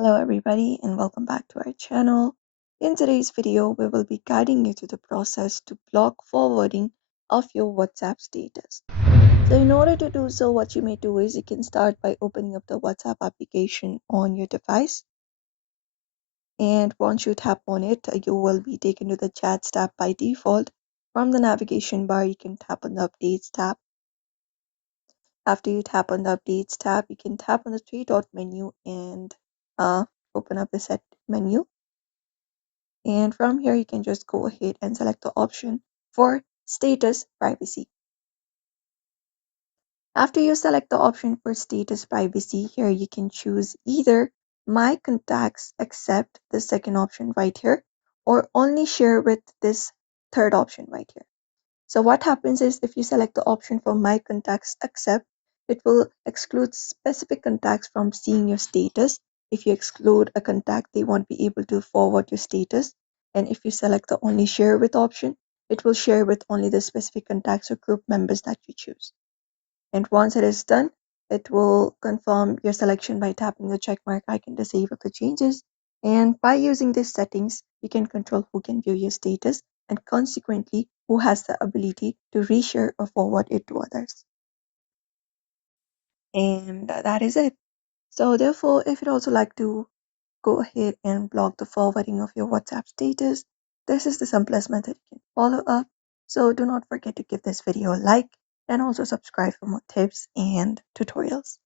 Hello everybody and welcome back to our channel. In today's video, we will be guiding you through the process to block forwarding of your WhatsApp status. So in order to do so, what you may do is you can start by opening up the WhatsApp application on your device. And once you tap on it, you will be taken to the Chats tab by default. From the navigation bar, you can tap on the Updates tab. After you tap on the Updates tab, you can tap on the three-dot menu and open up the Set menu. And from here, you can just go ahead and select the option for status privacy. After you select the option for status privacy, here you can choose either my contacts accept, the second option right here, or only share with this third option right here. So what happens is if you select the option for my contacts accept, it will exclude specific contacts from seeing your status. If you exclude a contact, they won't be able to forward your status. And if you select the only share with option, it will share with only the specific contacts or group members that you choose. And once it is done, it will confirm your selection by tapping the check mark icon to save the changes. And by using these settings, you can control who can view your status and consequently who has the ability to reshare or forward it to others. And that is it. So therefore, if you'd also like to go ahead and block the forwarding of your WhatsApp status, this is the simplest method you can follow up. So do not forget to give this video a like and also subscribe for more tips and tutorials.